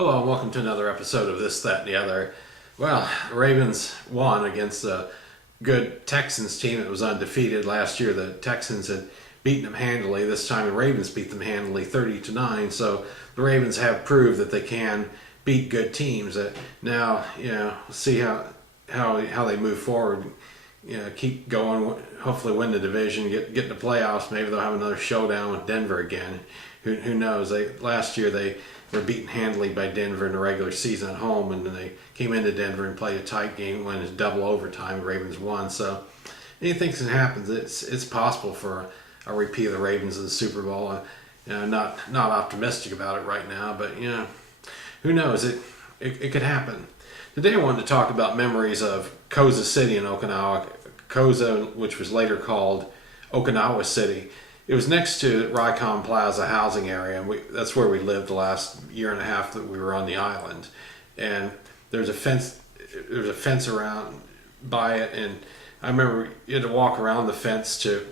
Hello and welcome to another episode of This, That, and the Other. Well, Ravens won against a good Texans team that was undefeated. Last year the Texans had beaten them handily. This time the Ravens beat them handily 30-9. So the Ravens have proved that they can beat good teams. Now, see how they move forward. Keep going. Hopefully win the division, get in the playoffs. Maybe they'll have another showdown with Denver again. Who knows? Last year they were beaten handily by Denver in the regular season at home, and then they came into Denver and played a tight game, when it's double overtime. The Ravens won. So anything can happen. It's possible for a repeat of the Ravens in the Super Bowl. Not optimistic about it right now, but who knows? It could happen. Today I wanted to talk about memories of Koza City in Okinawa. Koza, which was later called Okinawa City. It was next to Rikon Plaza housing area, and that's where we lived the last year and a half that we were on the island. And there's a fence around by it, and I remember you had to walk around the fence to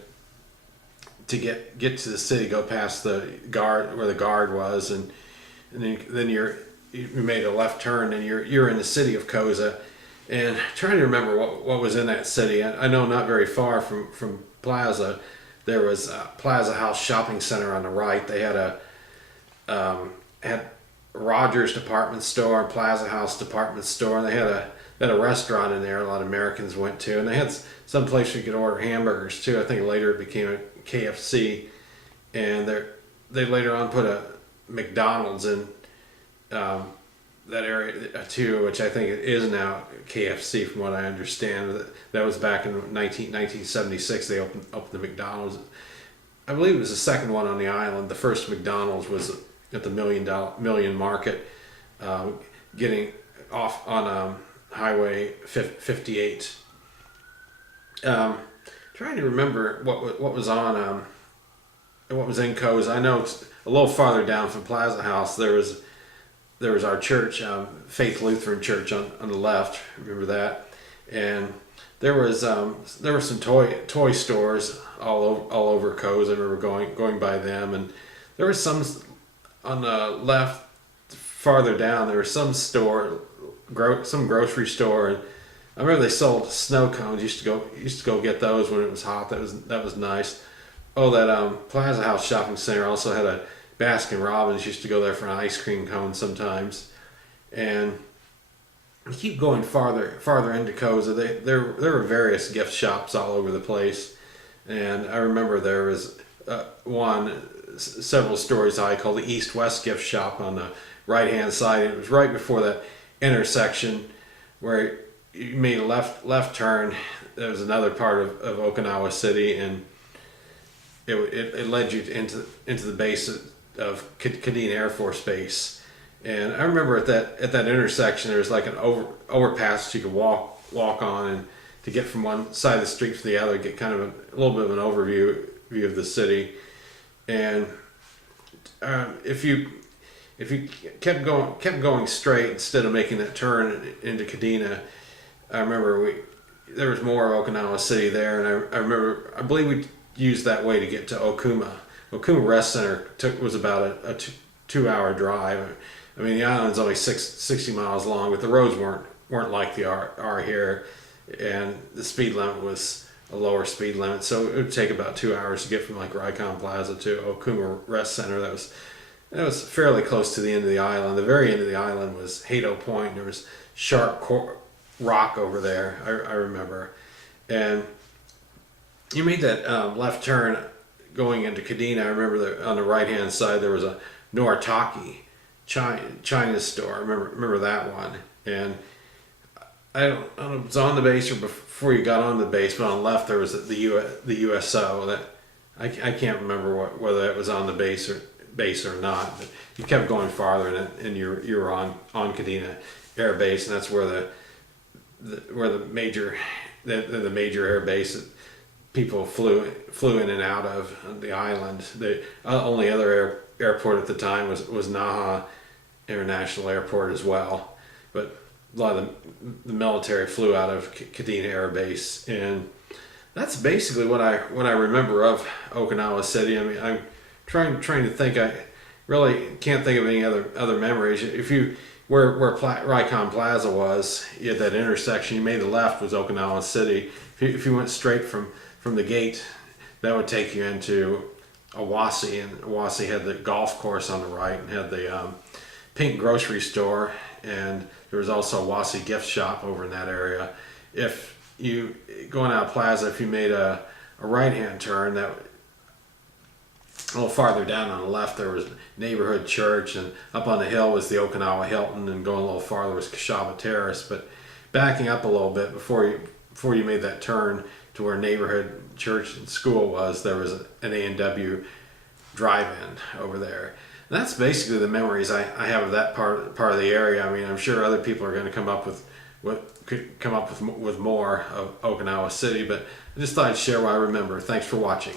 get to the city, go past the guard where the guard was, and then you made a left turn, and you're in the city of Koza. And trying to remember what was in that city. I know not very far from Plaza, there was a Plaza House shopping center on the right. They had had Rogers department store and Plaza House department store, and they had a restaurant in there a lot of Americans went to, and they had some place you could order hamburgers too. I think later it became a KFC, and they later on put a McDonald's in that area too, which I think it is now KFC from what I understand. That was back in 1976 they opened the McDonald's. I believe it was the second one on the island. The first McDonald's was at the Million Market, getting off on Highway 58. Trying to remember what was on what was in Koza. I know it's a little farther down from Plaza House. There was our church, Faith Lutheran Church on the left. Remember that? And there were some toy stores all over Koza. I remember going by them, and there was some on the left farther down. There was some grocery store, and I remember they sold snow cones. Used to go get those when it was hot. That was nice. Oh, that Plaza House shopping center also had a Baskin Robbins. Used to go there for an ice cream cone sometimes. And you keep going farther into Koza. There were various gift shops all over the place. And I remember there was several stories high called the East West gift shop on the right hand side. It was right before that intersection where you made a left turn. There was another part of Okinawa City, and it led you into the base of Kadena Air Force Base. And I remember at that intersection there was like an overpass you could walk on, and to get from one side of the street to the other, get kind of a little bit of an overview of the city. And if you kept going straight instead of making that turn into Kadena, I remember there was more of Okinawa City there, and I believe we used that way to get to Okuma. Okuma Rest Center was about a 2-hour drive. I mean, the island's only 60 miles long, but the roads weren't like they are here, and the speed limit was a lower speed limit, so it would take about 2 hours to get from like Rikon Plaza to Okuma Rest Center. That was fairly close to the end of the island. The very end of the island was Hato Point. There was sharp rock over there, I remember. And you made that left turn going into Kadena. I remember on the right hand side there was a Noritake China store. I remember that one. And I don't know if it was on the base or before you got on the base, but on the left there was the USO. That I can't remember whether it was on the base or not. But you kept going farther, and you were on Kadena Air Base, and that's where the major air base that people flew in and out of the island. The only other airport at the time was Naha International Airport as well, but a lot of the military flew out of Kadena Air Base, and that's basically what I remember of Okinawa City. I mean, I'm trying to think. really can't think of any other memories. If you where Rikon Plaza was, you had that intersection. You made the left was Okinawa City. If you went straight from the gate, that would take you into Awasi, and Awasi had the golf course on the right and had the pink grocery store, and there was also a Awasi gift shop over in that area. If you going out of Plaza, if you made a right hand turn, that a little farther down on the left there was neighborhood church, and up on the hill was the Okinawa Hilton, and going a little farther was Kashaba Terrace. But backing up a little bit before you made that turn to where neighborhood church and school was, there was an A&W drive-in over there. And that's basically the memories I have of that part of the area. I mean, I'm sure other people are going to come up with more of Okinawa City, but I just thought I'd share what I remember. Thanks for watching.